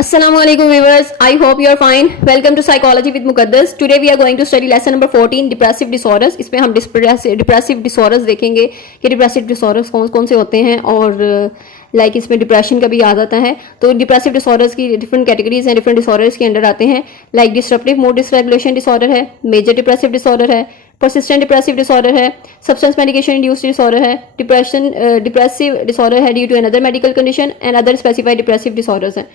Assalamualaikum viewers, I hope you are fine. Welcome to Psychology with Muqaddas. Today we are going to study lesson number 14 depressive disorders. इसमें हम depressive disorders देखेंगे कि depressive disorders कौन कौन से होते हैं और लाइक इसमें डिप्रेशन का भी आ जाता है। तो डिप्रेसिव डिसऑर्डर्स की डिफरेंट कैटेगरीज हैं, डिफरेंट डिसऑर्डर्स के अंडर आते हैं। Like disruptive mood dysregulation disorder है, मेजर डिप्रेसिव डिसऑर्डर है, परसिस्टेंट डिप्रेसिव डिसऑर्डर है, सब्सटेंस मेडिकेशन इंड्यूस्ड डिसऑर्डर है, डिप्रेसिव डिसऑर्डर है due to another medical condition and other specified depressive disorders हैं।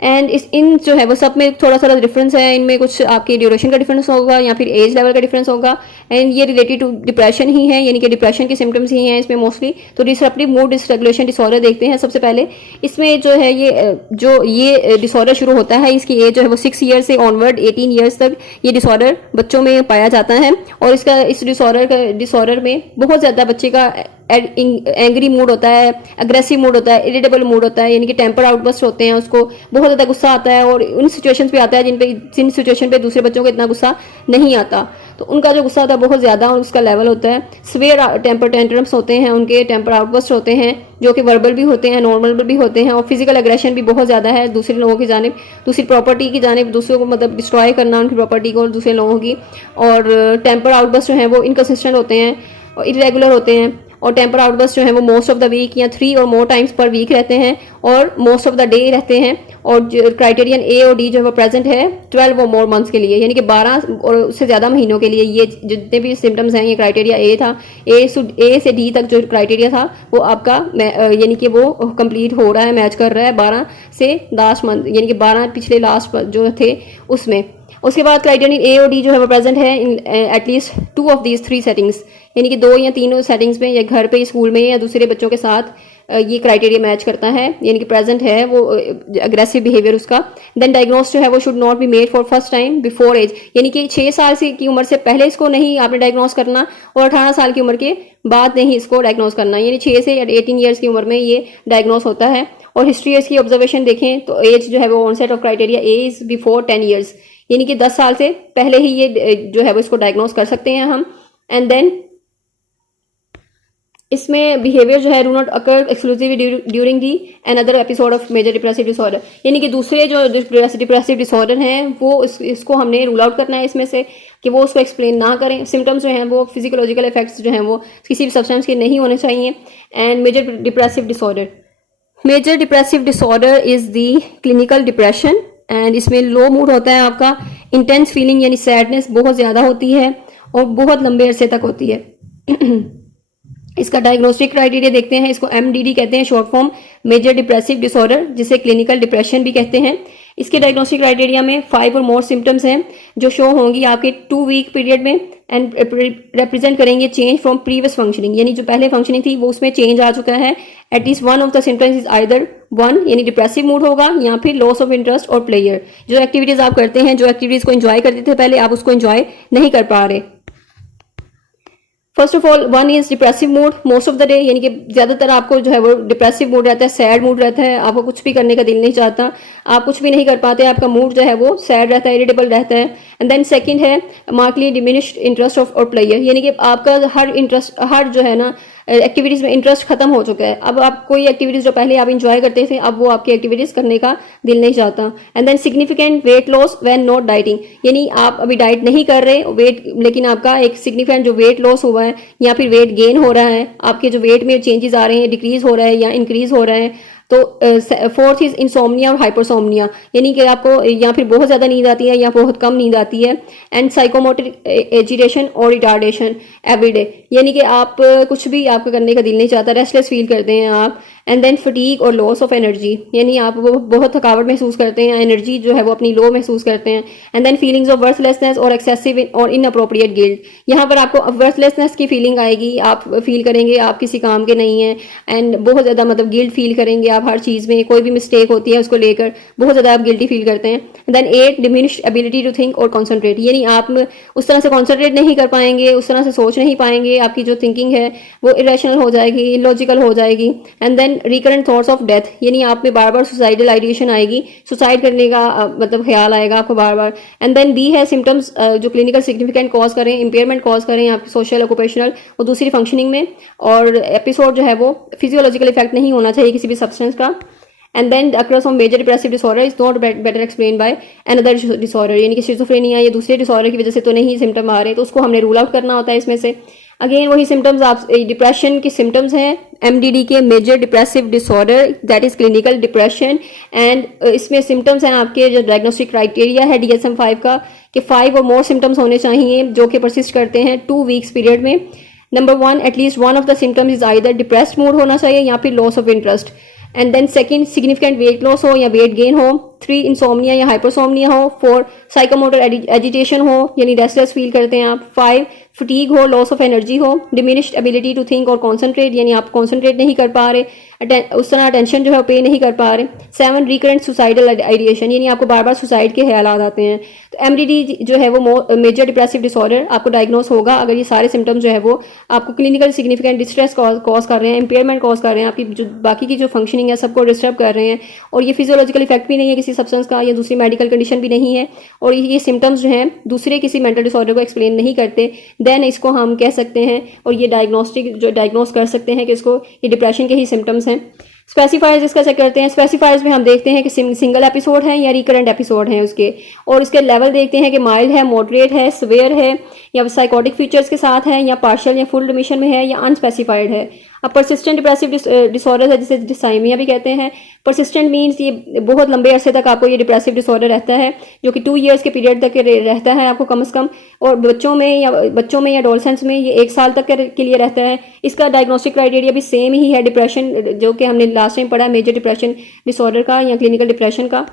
एंड इन जो है वो सब में थोड़ा सा डिफरेंस है। इनमें कुछ आपके ड्यूरेशन का डिफरेंस होगा या फिर एज लेवल का डिफरेंस होगा। एंड ये रिलेटेड टू डिप्रेशन ही है, यानी कि डिप्रेशन के सिम्टम्स ही हैं इसमें मोस्टली। तो डिसरप्टिव मूड डिसरेगुलेशन डिसऑर्डर देखते हैं सबसे पहले। इसमें जो है ये डिसऑर्डर शुरू होता है, इसकी एज जो है वो 6 ईयर से ऑनवर्ड 18 ईयर्स तक ये डिसऑर्डर बच्चों में पाया जाता है। और इस डिसऑर्डर में बहुत ज़्यादा बच्चे का एंग्री मूड होता है, अग्रेसिव मूड होता है, इरिटेबल मूड होता है, यानी कि टेम्पर आउटबर्स्ट होते हैं, उसको बहुत ज़्यादा गुस्सा आता है। और उन सिचुएशंस पे आता है जिन सिचुएशन पे दूसरे बच्चों को इतना गुस्सा नहीं आता, तो उनका जो गुस्सा होता है बहुत ज़्यादा और उसका लेवल होता है। सिवियर टेम्पर टेंट्रम्स होते हैं, उनके टेम्पर आउटबर्स्ट होते हैं जो कि वर्बल भी होते हैं, नॉर्मल भी होते हैं। और फिजिकल एग्रेशन भी बहुत ज़्यादा है दूसरे लोगों की जानिब, दूसरी प्रॉपर्टी की जानिब, दूसरों को मतलब डिस्ट्रॉय करना उनकी प्रॉपर्टी को और दूसरे लोगों की। और टेम्पर आउटबर्स्ट जो हैं वो इनकंसिस्टेंट होते हैं और इरेगुलर होते हैं। और टेम्पर आउटबर्स्ट जो है वो मोस्ट ऑफ द वीक या 3 और मोर टाइम्स पर वीक रहते हैं और मोस्ट ऑफ द डे रहते हैं। और क्राइटेरियन ए और डी जो है वो प्रेजेंट है 12 और मोर मंथ्स के लिए, यानी कि 12 और उससे ज़्यादा महीनों के लिए। ये जितने भी सिम्टम्स हैं, ये क्राइटेरिया ए था, ए से डी तक जो क्राइटेरिया था वो आपका यानी कि वो कंप्लीट हो रहा है, मैच कर रहा है 12 से लास्ट मंथ, यानी कि 12 पिछले लास्ट जो थे उसमें। उसके बाद क्राइटेरियन ए और डी जो है वो प्रेजेंट है in at least 2 of these 3 settings, यानी कि 2 या 3 सेटिंग्स में, या घर पे, स्कूल में या दूसरे बच्चों के साथ ये क्राइटेरिया मैच करता है, यानी कि प्रेजेंट है वो अग्रेसिव बिहेवियर उसका। देन डायग्नोस जो है वो should not be made for first time before age, यानी कि 6 साल की उम्र से पहले इसको नहीं आपने डायग्नोस करना और 18 साल की उम्र के बाद नहीं इसको डायग्नोस करना, यानी 6 से 18 ईयर्स की उम्र में ये डायग्नोस होता है। और हिस्ट्री इसकी ऑब्जर्वेशन देखें तो एज जो है वो onset of criteria age before 10 years, यानी कि 10 साल से पहले ही ये जो है वो इसको डायग्नोस कर सकते हैं हम। एंड देन इसमें बिहेवियर जो है do not occur exclusively during the another episode of major depressive disorder, यानी कि दूसरे जो डिप्रेसिव डिसऑर्डर हैं वो इसको हमने रूल आउट करना है इसमें से, कि वो उसको एक्सप्लेन ना करें। सिम्टम्स जो हैं वो फिजियोलॉजिकल इफेक्ट्स जो हैं वो किसी भी सब्सटेंस के नहीं होने चाहिए। And major depressive disorder is the clinical depression. And इसमें लो मूड होता है आपका, इंटेंस फीलिंग यानी सैडनेस बहुत ज़्यादा होती है और बहुत लंबे अरसे तक होती है। इसका डायग्नोस्टिक क्राइटेरिया देखते हैं, इसको MDD कहते हैं, short form major depressive disorder, जिसे क्लिनिकल डिप्रेशन भी कहते हैं। इसके डायग्नोस्टिक क्राइटेरिया में 5 और मोर सिम्टम्स हैं जो शो होंगी आपके 2 वीक पीरियड में एंड रिप्रेजेंट करेंगे चेंज फ्रॉम प्रीवियस फंक्शनिंग, यानी जो पहले फंक्शनिंग थी वो उसमें चेंज आ चुका है। At least one of the symptoms is either 1 यानी डिप्रेसिव मूड होगा या फिर लॉस ऑफ इंटरेस्ट और प्लेयर, जो एक्टिविटीज आप करते हैं, जो एक्टिविटीज को एंजॉय करते थे पहले, आप उसको एंजॉय नहीं कर पा रहे। First of all 1 is depressive mood most of the day, यानी कि ज्यादातर आपको जो है वो डिप्रेसिव मूड रहता है, सैड मूड रहता है, आपको कुछ भी करने का दिल नहीं चाहता, आप कुछ भी नहीं कर पाते, आपका मूड जो है वो सैड रहता है, इरिटेबल रहता है। एंड देन सेकंड है मार्कली डिमिनिश्ड इंटरेस्ट ऑफ और प्लेयर, यानी कि आपका हर जो है ना एक्टिविटीज में इंटरेस्ट खत्म हो चुका है। अब आप कोई एक्टिविटीज जो पहले आप इंजॉय करते थे, अब वो आपकी एक्टिविटीज करने का दिल नहीं चाहता। And then significant weight loss when not dieting, यानी आप अभी डाइट नहीं कर रहे वेट, लेकिन आपका एक सिग्निफिकेंट जो वेट लॉस हुआ है या फिर वेट गेन हो रहा है, आपके जो वेट में चेंजेस आ रहे हैं, डिक्रीज हो रहा है या इंक्रीज हो रहा है। तो 4th इज इंसोमनिया और हाइपरसोमनिया, यानी कि आपको या फिर बहुत ज़्यादा नींद आती है या बहुत कम नींद आती है। एंड साइकोमोटर एजिटेशन और रिटार्डेशन एवरीडे, यानी कि आप कुछ भी आपका करने का दिल नहीं चाहता, रेस्टलेस फील करते हैं आप। एंड देन फटीग और लॉस ऑफ एनर्जी, यानी आप वो बहुत थकावट महसूस करते हैं, एनर्जी जो है वो अपनी लो महसूस करते हैं। And then feelings of worthlessness और एक्सेसिव और इनअप्रोप्रिएट गिल्ट, यहाँ पर आपको वर्थलेसनेस की फीलिंग आएगी, आप फील करेंगे आप किसी काम के नहीं हैं। एंड बहुत ज़्यादा मतलब गिल्ट फील करेंगे आप हर चीज़ में, कोई भी मिस्टेक होती है उसको लेकर बहुत ज़्यादा आप गिल्टी फील करते हैं। Then 8 diminished ability to think और कॉन्सेंट्रेट, यानी आप उस तरह से कॉन्सेंट्रेट नहीं कर पाएंगे, उस तरह से सोच नहीं पाएंगे, आपकी जो थिंकिंग है वो इरेशनल हो जाएगी, इलॉजिकल हो जाएगी। And then recurrent thoughts of death, यानी आप में बार बार सुसाइडल आइडिएशन आएगी, सुसाइड करने का मतलब ख्याल आएगा आपको बार बार। एंड देन बी है सिम्टम्स जो क्लिनिकल सिग्निफिकेंट कॉज करें, इंपेयरमेंट कॉज करें आपकी सोशल ऑक्यूपेशनल और दूसरी फंक्शनिंग में। और एपिसोड जो है वो फिजियोलॉजिकल इफेक्ट नहीं होना चाहिए किसी भी सब्सटेंस का। And then the occurs of major depressive disorder is not better explain by another disorder, यानी कि शिजोफ्रेनिया या दूसरे डिसऑर्डर की वजह से तो नहीं सिम्टम आ रहे, तो उसको हमने रूल आउट करना होता है इसमें से। अगेन वही सिम्टम्स आप डिप्रेशन के सिम्टम्स हैं एमडीडी के, major depressive disorder that is clinical depression. And इसमें सिम्टम्स हैं आपके जो डायग्नोस्टिक क्राइटेरिया है DSM-5 का कि 5 और मोर सिम्टम्स होने चाहिए जो कि परसिस्ट करते हैं 2 वीक्स पीरियड में। Number 1, at least one of the symptoms is either depressed mood होना चाहिए या फिर loss of interest. And then second, significant weight loss हो या वेट गेन हो। 3, इंसोमनिया या हाइपरसोमनिया हो। 4, साइकोमोटर एजिटेशन हो यानी रेस्टलेस फील करते हैं आप। 5, फटीग हो, लॉस ऑफ एनर्जी हो। डिमिनिश्ड एबिलिटी टू थिंक और कॉन्सेंट्रेट, यानी आप कॉन्सेंट्रेट नहीं कर पा रहे, उस तरह अटेंशन जो है पे नहीं कर पा रहे। 7, रिकरेंट सुसाइडल आइडिएशन, यानी आपको बार बार सुसाइड के ख्याल आते हैं। तो एमडीडी जो है वो मेजर डिप्रेसिव डिसऑर्डर आपको डायग्नोस होगा अगर ये सारे सिम्टम्स जो है वो आपको क्लिनिकल सिग्निफिकेंट डिस्ट्रेस कॉज कर रहे हैं, इंपेयरमेंट कॉज कर रहे हैं, आपकी जो बाकी की जो फंक्शनिंग है सबको डिस्टर्ब कर रहे हैं, और ये फिजियोलॉजिकल इफेक्ट भी नहीं है किसी सब्सटेंस का या दूसरी मेडिकल कंडीशन भी नहीं है, और ये सिम्टम्स जो हैं दूसरे किसी मेंटल डिसऑर्डर को एक्सप्लेन नहीं करते, देन इसको हम कह सकते हैं और ये डायग्नोस्टिक जो डायग्नोस कर सकते हैं कि इसको ये डिप्रेशन के ही सिम्टम्स हैं। स्पेसिफायर्स इसका चेक करते हैं। स्पेसिफायर्स में हम देखते हैं कि सिंगल एपिसोड है या रिकरेंट एपिसोड है उसके, और इसके लेवल देखते हैं कि माइल्ड है, मॉडरेट है, सिवियर है, या साइकोटिक फीचर्स के साथ है, या पार्शियल या फुल रिमिशन में है, या अनस्पेसिफाइड है। अब परसिस्टेंट डिप्रेसिव डिसऑर्डर है जिसे डिसाइमिया भी कहते हैं। परसिस्टेंट मीन्स ये बहुत लंबे अरसे तक आपको ये डिप्रेसिव डिसऑर्डर रहता है, जो कि 2 ईयर्स के पीरियड तक रहता है आपको कम से कम, और बच्चों में या एडोलसेंट्स में ये 1 साल तक के लिए रहता है। इसका डायग्नोस्टिक क्राइटेरिया भी सेम ही है डिप्रेशन जो कि हमने लास्ट टाइम पढ़ा मेजर डिप्रेशन डिसऑर्डर का या क्लिनिकल डिप्रेशन का,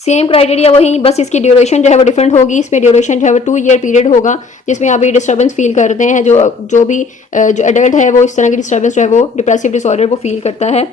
सेम क्राइटेरिया वही, बस इसकी ड्यूरेशन जो है वो डिफरेंट होगी। इसमें ड्यूरेशन जो है वो 2 ईयर पीरियड होगा जिसमें आप ये डिस्टर्बेंस फील करते हैं, जो भी जो एडल्ट है वो इस तरह की डिस्टर्बेंस जो है वो डिप्रेसिव डिसऑर्डर वो फील करता है।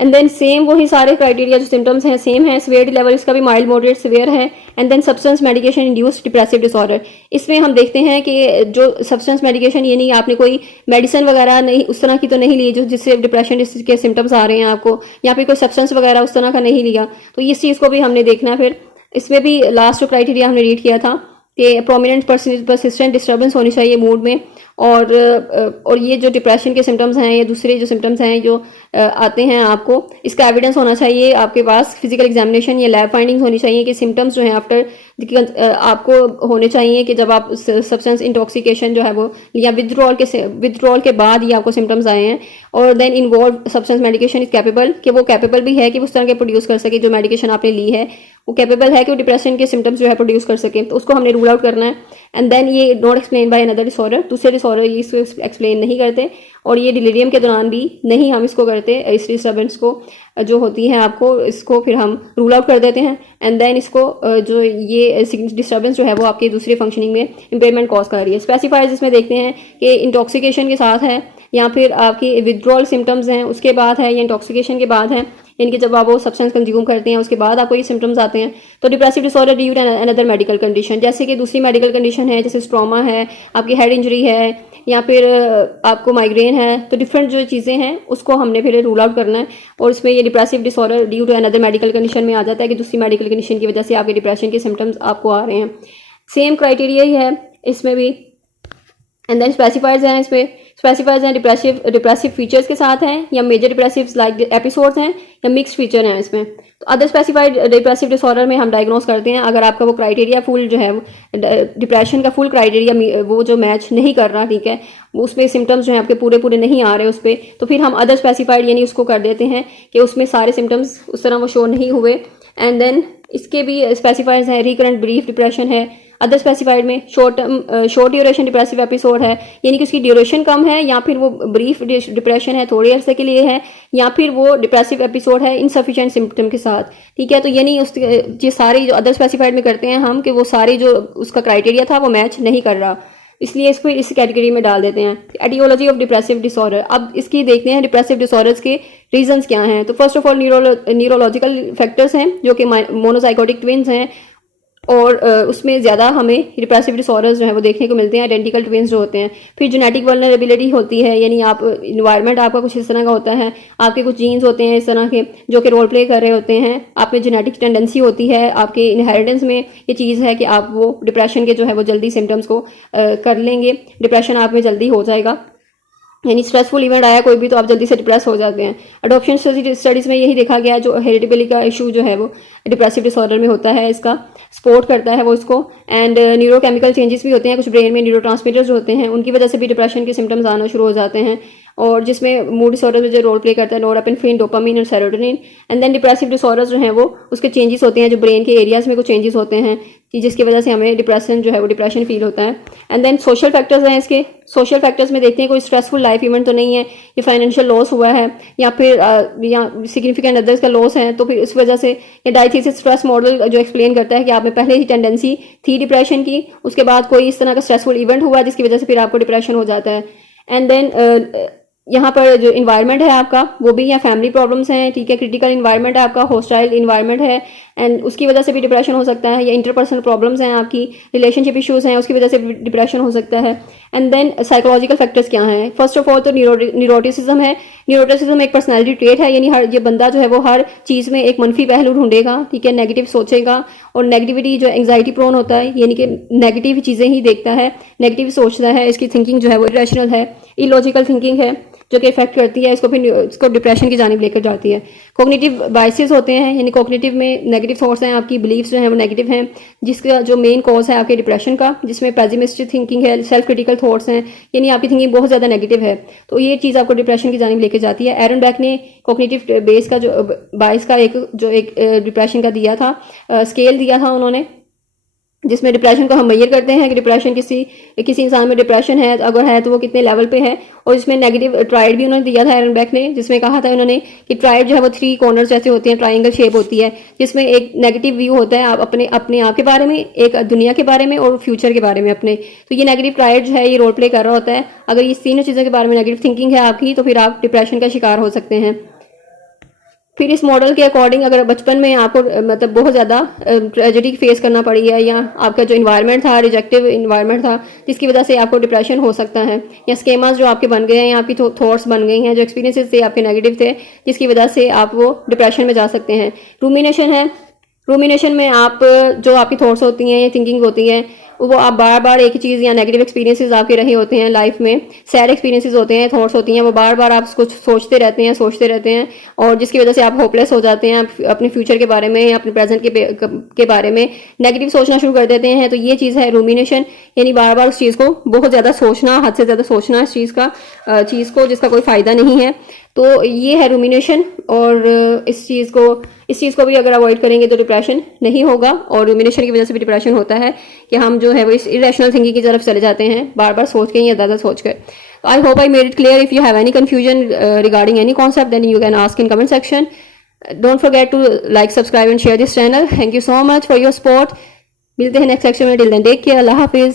एंड देन सेम वही सारे क्राइटेरिया जो सिम्टम्स हैं सेम है। सिवियरिटी लेवल इसका भी माइल्ड, मॉडरेट, सिवियर है। And then substance medication induced depressive disorder, इसमें हम देखते हैं कि जो सब्सटेंस मेडिकेशन यानी आपने कोई मेडिसिन वगैरह नहीं उस तरह की तो नहीं ली जो जिससे डिप्रेशन के सिम्टम्स आ रहे हैं आपको, या फिर कोई सब्सटेंस वगैरह उस तरह का नहीं लिया, तो इस चीज़ को भी हमने देखना। फिर इसमें भी लास्ट जो क्राइटेरिया हमने रीड किया था कि प्रोमिनेंट परसिस्टेंट डिस्टर्बेंस होनी चाहिए मूड में, और ये जो डिप्रेशन के सिम्टम्स हैं या दूसरे जो सिम्टम्स हैं जो आते हैं आपको, इसका एविडेंस होना चाहिए आपके पास, फिजिकल एग्जामिनेशन या लैब फाइंडिंग्स होनी चाहिए कि सिम्टम्स जो हैं आफ्टर आपको होने चाहिए कि जब आप सब्सटेंस इंटॉक्सिकेशन जो है वो या विथड्रॉल के बाद ही आपको सिम्टम्स आए हैं, और then involve substance medication is capable, कि वो कैपेबल भी है कि उस तरह के प्रोड्यूस कर सके, जो मेडिकेशन आपने ली है वो कैपेबल है कि वो डिप्रेशन के सिम्टम्स जो है प्रोड्यूस कर सके, तो उसको हमने रूल आउट करना है। एंड देन ये not explain by another disorder, दूसरे डिसऑर्डर ये इसको एक्सप्लेन नहीं करते, और ये डिलीरियम के दौरान भी नहीं हम इसको करते, इस डिस्टर्बेंस को जो होती है आपको, इसको फिर हम रूल आउट कर देते हैं। एंड देन इसको जो ये डिस्टर्बेंस जो है वो आपकी दूसरी फंक्शनिंग में इंपेयरमेंट कॉज कर रही है। स्पेसिफायर्स इसमें देखते हैं कि इंटॉक्सिकेशन के साथ है, या फिर आपकी विथड्रॉल सिम्टम्स हैं उसके बाद है, या इंटॉक्सिकेशन के बाद है, यानी कि जब आप वो सब्सटेंस कंज्यूम करते हैं उसके बाद आपको ये सिम्टम्स आते हैं। तो depressive disorder due to another medical condition, जैसे कि दूसरी मेडिकल कंडीशन है, जैसे स्ट्रोमा है, आपकी हेड इंजरी है, या फिर आपको माइग्रेन है, तो डिफरेंट जो चीज़ें हैं उसको हमने फिर रूल आउट करना है, और इसमें ये depressive disorder due to another medical condition में आ जाता है कि दूसरी मेडिकल कंडीशन की वजह से आपके डिप्रेशन के सिम्टम्स आपको आ रहे हैं। सेम क्राइटेरिया ही है इसमें भी। एंड देन स्पेसिफायर्स हैं, इसमें स्पेसिफायर्स हैं डिप्रेसिव फीचर्स के साथ हैं, या मेजर डिप्रेसिव लाइक एपिसोड्स हैं, या मिक्स्ड फीचर हैं इसमें। तो अदर स्पेसिफाइड डिप्रेसिव डिसऑर्डर में हम डायग्नोस करते हैं अगर आपका वो क्राइटेरिया फुल जो है डिप्रेशन का फुल क्राइटेरिया वो जो मैच नहीं कर रहा, ठीक है, उसमें सिम्टम्स जो हैं आपके पूरे नहीं आ रहे उस पर, तो फिर हम अदर स्पेसिफाइड यानी उसको कर देते हैं कि उसमें सारे सिम्टम्स उस तरह वो शो नहीं हुए। एंड देन इसके भी स्पेसिफाइड हैं, रिकरेंट ब्रीफ डिप्रेशन है। अदर स्पेसिफाइड में शॉर्ट ड्यूरेशन डिप्रेसिव एपिसोड है, यानी कि उसकी ड्यूरेशन कम है, या फिर वो ब्रीफ डिप्रेशन है, थोड़े अरसे के लिए है, या फिर वो डिप्रेसिव एपिसोड है इनसफिशिएंट सिम्टम के साथ, ठीक है। तो यानी ये सारी जो अदर स्पेसिफाइड में करते हैं हम कि वो सारी जो उसका क्राइटेरिया था वो मैच नहीं कर रहा, इसलिए इसको इस कैटेगरी में डाल देते हैं। एटियोलॉजी ऑफ डिप्रेसिव डिसऑर्डर, अब इसकी देखते हैं डिप्रेसिव डिसऑर्डर्स के रीजंस क्या हैं। तो first of all neurological factors हैं जो कि मोनोसाइकोटिक ट्विन्स हैं, और उसमें ज़्यादा हमें डिप्रेसिव डिसऑर्डर्स जो है वो देखने को मिलते हैं, आइडेंटिकल ट्विन्स जो होते हैं। फिर जेनेटिक वल्नरेबिलिटी होती है, यानी आप इन्वायरमेंट आपका कुछ इस तरह का होता है, आपके कुछ जीन्स होते हैं इस तरह के जो कि रोल प्ले कर रहे होते हैं, आप में जेनेटिक टेंडेंसी होती है, आपके इनहेरिटेंस में ये चीज़ है कि आप वो डिप्रेशन के जो है वो जल्दी सिम्टम्स को कर लेंगे, डिप्रेशन आप में जल्दी हो जाएगा। यानी स्ट्रेसफुल इवेंट आया कोई भी तो आप जल्दी से डिप्रेस हो जाते हैं। अडॉप्शन स्टडीज़ में यही देखा गया, जो हेरिडिटरी का इशू जो है वो डिप्रेसिव डिसऑर्डर में होता है, इसका सपोर्ट करता है वो इसको। एंड न्यूरोकेमिकल चेंजेस भी होते हैं, कुछ ब्रेन में न्यूरोट्रांसमीटर्स जो होते हैं उनकी वजह से भी डिप्रेशन के सिम्टम्स आना शुरू हो जाते हैं, और जिसमें मूड डिसऑर्डर में जो रोल प्ले करता है नोरेपेनेफ्रिन, डोपामिन और serotonin. And then depressive disorders जो हैं वो उसके चेंजेस होते हैं, जो ब्रेन के एरियाज में कुछ चेंजेस होते हैं कि जिसकी वजह से हमें डिप्रेशन जो है वो डिप्रेशन फील होता है। एंड देन सोशल फैक्टर्स हैं इसके। सोशल फैक्टर्स में देखते हैं कोई स्ट्रेसफुल लाइफ इवेंट तो नहीं है, ये फाइनेंशियल लॉस हुआ है या फिर या सिग्निफिकेंट अदर्स का लॉस है, तो फिर इस वजह से ये डायथीसिस स्ट्रेस मॉडल जो एक्सप्लेन करता है कि आप में पहले ही टेंडेंसी थी डिप्रेशन की, उसके बाद कोई इस तरह का स्ट्रेसफुल इवेंट हुआ जिसकी वजह से फिर आपको डिप्रेशन हो जाता है। एंड देन यहाँ पर जो इन्वायरमेंट है आपका वो भी, या फैमिली प्रॉब्लम्स हैं, ठीक है, क्रिटिकल इन्वायरमेंट है आपका, हॉस्टाइल इन्वायरमेंट है, एंड उसकी वजह से भी डिप्रेशन हो सकता है, या इंटरपर्सनल प्रॉब्लम्स हैं आपकी, रिलेशनशिप इश्यूज हैं, उसकी वजह से भी डिप्रेशन हो सकता है। एंड देन साइकोलॉजिकल फैक्टर्स क्या हैं? फर्स्ट ऑफ ऑल तो न्यूरोटिसिज्म है। न्यूरोटिसिज्म एक पर्सनैलिटी ट्रेट है, यानी हर ये बंदा जो है वो हर चीज़ में एक मनफी पहलू ढूंढेगा, ठीक है, नेगेटिव सोचेगा, और नेगेटिविटी जो एंग्जाइटी प्रोन होता है, यानी कि नेगेटिव चीज़ें ही देखता है, नेगेटिव सोचता है, इसकी थिंकिंग जो है वो इरेशनल है, इलॉजिकल थिंकिंग है, जो कि इफेक्ट करती है इसको, फिर इसको डिप्रेशन की जानिब लेकर जाती है। कॉग्निटिव बायसेस होते हैं, यानी कॉग्निटिव में नेगेटिव थॉट्स हैं, आपकी बिलीफ्स जो हैं वो नेगेटिव हैं, जिसका जो मेन कॉज है आपके डिप्रेशन का, जिसमें पेसिमिस्टिक थिंकिंग है, सेल्फ क्रिटिकल थॉट्स हैं, यानी आपकी थिंकिंग बहुत ज़्यादा नेगेटिव है, तो ये चीज़ आपको डिप्रेशन की जानिब लेकर जाती है। एरन बैक ने कॉग्निटिव बेस का जो बायस का एक डिप्रेशन का दिया था, स्केल दिया था उन्होंने, जिसमें डिप्रेशन को हम मेजर करते हैं कि डिप्रेशन किसी इंसान में डिप्रेशन है, अगर है तो वो कितने लेवल पे है, और इसमें नेगेटिव ट्राइड भी उन्होंने दिया था एरन बैक ने, जिसमें कहा था उन्होंने कि ट्राइड जो है वो 3 कॉर्नर्स जैसे होते हैं, ट्राइंगल शेप होती है, जिसमें एक नेगेटिव व्यू होता है आप अपने आप के बारे में, एक दुनिया के बारे में और फ्यूचर के बारे में अपने। तो ये नेगेटिव ट्राइड जो है ये रोल प्ले कर रहा होता है। अगर ये तीनों चीज़ों के बारे में नेगेटिव थिंकिंग है आपकी, तो फिर आप डिप्रेशन का शिकार हो सकते हैं। फिर इस मॉडल के अकॉर्डिंग अगर बचपन में आपको मतलब बहुत ज़्यादा ट्रेजेडी फेस करना पड़ी है, या आपका जो इन्वायरमेंट था रिजेक्टिव इन्वायरमेंट था जिसकी वजह से आपको डिप्रेशन हो सकता है, या स्केमास जो आपके बन गए हैं, या आपकी थॉट्स बन गई हैं, जो एक्सपीरियंसेस थे आपके नेगेटिव थे, जिसकी वजह से आप वो डिप्रेशन में जा सकते हैं। रूमिनेशन है। रूमिनेशन में आप जो आपकी थॉट्स होती हैं या थिंकिंग होती हैं वो आप बार बार एक ही चीज़ या नेगेटिव एक्सपीरियंसेस आपके रहे होते हैं लाइफ में, सैड एक्सपीरियंसेस होते हैं, थॉट्स होती हैं, वो बार बार आप कुछ सोचते रहते हैं, और जिसकी वजह से आप होपलेस हो जाते हैं, अपने फ्यूचर के बारे में, अपने प्रेजेंट के बारे में नेगेटिव सोचना शुरू कर देते हैं। तो ये चीज़ है रूमिनेशन, यानी बार बार उस चीज़ को बहुत ज़्यादा सोचना, हद से ज़्यादा सोचना इस चीज़ को जिसका कोई फ़ायदा नहीं है। तो ये है रूमिनेशन, और इस चीज़ को भी अगर अवॉइड करेंगे तो डिप्रेशन नहीं होगा। और रूमिनेशन की वजह से भी डिप्रेशन होता है कि हम जो है वो इस इरेशनल थिंकिंग की तरफ चले जाते हैं, बार बार सोच के या ज़्यादा सोच कर। I hope I made it clear. If you have any confusion regarding any concept then you can ask in comment section. Don't forget to like, subscribe and share this channel. Thank you so much for your support. मिलते हैं next section में. Till then take care. अल्लाह हाफिज.